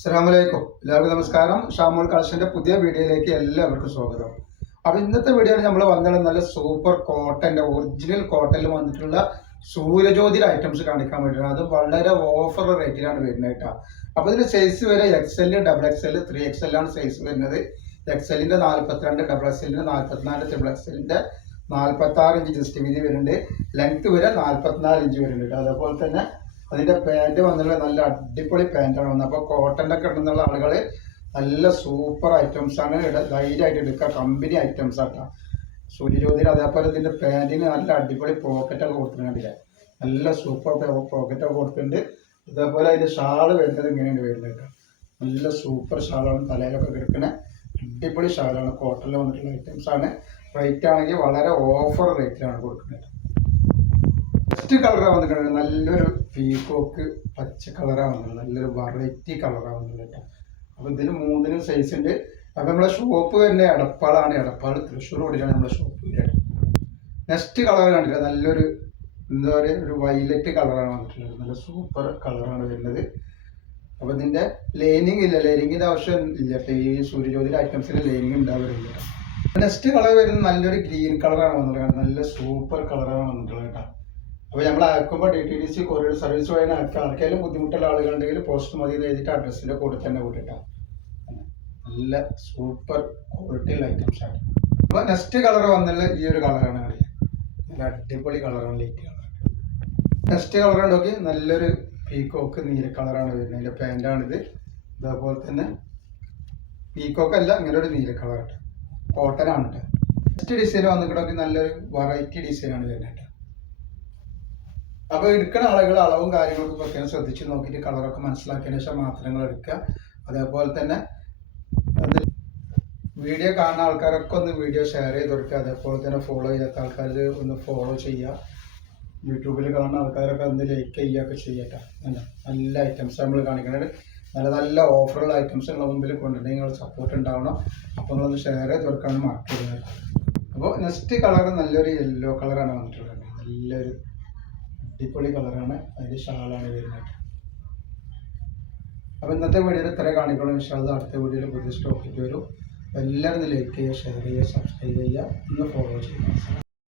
അസ്സലാമലൈക്കും. എല്ലാവർക്കും നമസ്കാരം. ഷാമോൾ കളക്ഷന്റെ പുതിയ വീഡിയോയിലേക്ക് എല്ലാവർക്കും സ്വാഗതം. അപ്പൊ ഇന്നത്തെ വീഡിയോയിൽ നമ്മൾ വന്നത് നല്ല സൂപ്പർ കോട്ടന്റെ ഒറിജിനൽ കോട്ടനിൽ വന്നിട്ടുള്ള സൂര്യജ്യോതി ഐറ്റംസ് കാണിക്കാൻ വേണ്ടിയിട്ടാണ്. അത് വളരെ ഓഫർ റേറ്റിലാണ് വരുന്നത് കേട്ടോ. അപ്പൊ ഇതിന്റെ സൈസ് വരെ XL, XXL, 3XL ആണ് സൈസ് വരുന്നത്. XLന്റെ 42, XXLന്റെ 44, XXLന്റെ 46 ഇഞ്ച് ജസ്റ്റ് വീതി വരുന്നുണ്ട്. ലെങ്ത് വരെ 44 ഇഞ്ച് വരുന്നുണ്ട്. അതേപോലെ തന്നെ അതിന്റെ പാൻറ് വന്നുള്ള നല്ല അടിപൊളി പാൻറ്റാണ് വന്നത്. അപ്പോൾ കോട്ടൻ്റെ ഒക്കെ ഇടുന്നുള്ള ആളുകൾ നല്ല സൂപ്പർ ഐറ്റംസ് ആണ് ധൈര്യമായിട്ട് എടുക്കുക. കമ്പനി ഐറ്റംസ് ആട്ടോ സൂര്യജ്യോതിയിൽ. അതേപോലെ ഇതിന്റെ പാൻറ്റിന് നല്ല അടിപൊളി പോക്കറ്റൊക്കെ കൊടുത്തിട്ടുണ്ട്. നല്ല സൂപ്പർ പോക്കറ്റൊക്കെ കൊടുത്തിട്ടുണ്ട്. ഇതേപോലെ അതിന്റെ ഷാള് വരുന്നത് ഇങ്ങനെയാണ് വരുന്നത് കേട്ടോ. നല്ല സൂപ്പർ ഷാളാണ്, തലയിലൊക്കെ കിടക്കുന്ന അടിപൊളി ഷാളാണ്. കോട്ടണിൽ വന്നിട്ടുള്ള ഐറ്റംസ് ആണ്. റേറ്റ് ആണെങ്കിൽ വളരെ ഓഫർ റേറ്റിലാണ് കൊടുക്കുന്നത്. ഫസ്റ്റ് കളറാണ് വന്നിട്ടുണ്ട്, നല്ലൊരു പീകോക്ക് പച്ച കളറാണ് വന്നത്. നല്ലൊരു വെറൈറ്റി കളറാണ് വന്നത് കേട്ടോ. അപ്പൊ ഇതിന് 3 സൈസ് ഉണ്ട്. അപ്പൊ നമ്മളെ ഷോപ്പ് വരുന്ന എടപ്പാളാണ്. എടപ്പാൾ തൃശ്ശൂർ റോഡിലാണ് നമ്മുടെ ഷോപ്പ് വരുന്നത്. നെക്സ്റ്റ് കളർ കണ്ടില്ല, നല്ലൊരു എന്താ പറയുക, ഒരു വയലറ്റ് കളറാണ് വന്നിട്ടുള്ളത്. നല്ല സൂപ്പർ കളറാണ് വരുന്നത്. അപ്പൊ ഇതിന്റെ ലൈനിങ് ഇല്ല, ലൈനിങ്ങിന്റെ ആവശ്യം ഇല്ല. ഈ സൂര്യജ്യോതി ഐറ്റംസിന് ലൈനിങ് ഉണ്ടാവില്ല. നെക്സ്റ്റ് കളർ വരുന്നത് നല്ലൊരു ഗ്രീൻ കളറാണ് വന്നിട്ടുള്ളത്. നല്ല സൂപ്പർ കളറാണ് വന്നിട്ടുള്ളത് കേട്ടോ. അപ്പോൾ നമ്മൾ അയക്കുമ്പോൾ DTDC കൊറിയർ സർവീസ് വഴി അയക്കുക. ആർക്കെങ്കിലും ബുദ്ധിമുട്ടുള്ള ആളുകളുണ്ടെങ്കിൽ പോസ്റ്റ് മതി എഴുതിയിട്ട് അഡ്രസ്സിൻ്റെ കൂടെ തന്നെ കൂട്ടിയിട്ടാണ്. നല്ല സൂപ്പർ ക്വാളിറ്റി ഐറ്റംസ് ആണ്. അപ്പോൾ നെക്സ്റ്റ് കളർ വന്നുള്ള ഈ ഒരു കളറാണ്. നല്ല അടിപൊളി കളറാണ്, ലൈറ്റ് കളർ. നെക്സ്റ്റ് കളർ നോക്കി, നല്ലൊരു പീകോക്ക് നീല കളറാണ് വരുന്നത്. അതിൻ്റെ പാൻറ്റാണിത്. അതേപോലെ തന്നെ പീകോക്ക് അല്ല, ഇങ്ങനെ ഒരു നീല കളറാണ്, കോട്ടനാണ് കേട്ടോ. നെക്സ്റ്റ് ഡിസൈൻ വന്നിട്ട് നല്ലൊരു വെറൈറ്റി ഡിസൈനാണ് വരുന്നത്. അപ്പോൾ എടുക്കുന്ന ആളുകൾ അളവും കാര്യങ്ങളൊക്കെ പ്രത്യേകം ശ്രദ്ധിച്ച് നോക്കിയിട്ട് കളറൊക്കെ മനസ്സിലാക്കിയതിന് ശേഷം മാത്രങ്ങൾ എടുക്കുക. അതേപോലെ തന്നെ വീഡിയോ കാണുന്ന ആൾക്കാരൊക്കെ ഒന്ന് വീഡിയോ ഷെയർ ചെയ്ത് കൊടുക്കുക. അതേപോലെ തന്നെ ഫോളോ ചെയ്യാത്ത ആൾക്കാർ ഒന്ന് ഫോളോ ചെയ്യുക. യൂട്യൂബിൽ കാണുന്ന ആൾക്കാരൊക്കെ ഒന്ന് ലൈക്ക് ചെയ്യുകയൊക്കെ ചെയ്യട്ടെ. നല്ല ഐറ്റംസ് നമ്മൾ കാണിക്കുന്നത്. നല്ല നല്ല ഓഫറുള്ള ഐറ്റംസ് നിങ്ങളുടെ മുമ്പിൽ കൊണ്ടുണ്ടെങ്കിൽ നിങ്ങൾ സപ്പോർട്ട് ഉണ്ടാവണം. അപ്പോൾ നിങ്ങളൊന്ന് ഷെയർ ചെയ്ത് കൊടുക്കാനും മറക്കരുത്. അപ്പോൾ നെക്സ്റ്റ് കളർ നല്ലൊരു യെല്ലോ കളറാണ് വന്നിട്ടുള്ളത്. നല്ലൊരു അടിപൊളി കളറാണ്. അതിൻ്റെ ഷാളാണ് വരുന്നത്. അപ്പോൾ ഇന്നത്തെ വീഡിയോയിൽ ഇത്ര കാണിക്കണം. ഇൻഷാല്ലാ അടുത്ത വീഡിയോയിൽ പുതിയ സ്റ്റോക്കിട്ട് വരും. എല്ലാവരും ലൈക്ക് ചെയ്യുക, ഷെയർ ചെയ്യുക, സബ്സ്ക്രൈബ് ചെയ്യുക, ഒന്ന് ഫോളോ ചെയ്യുക.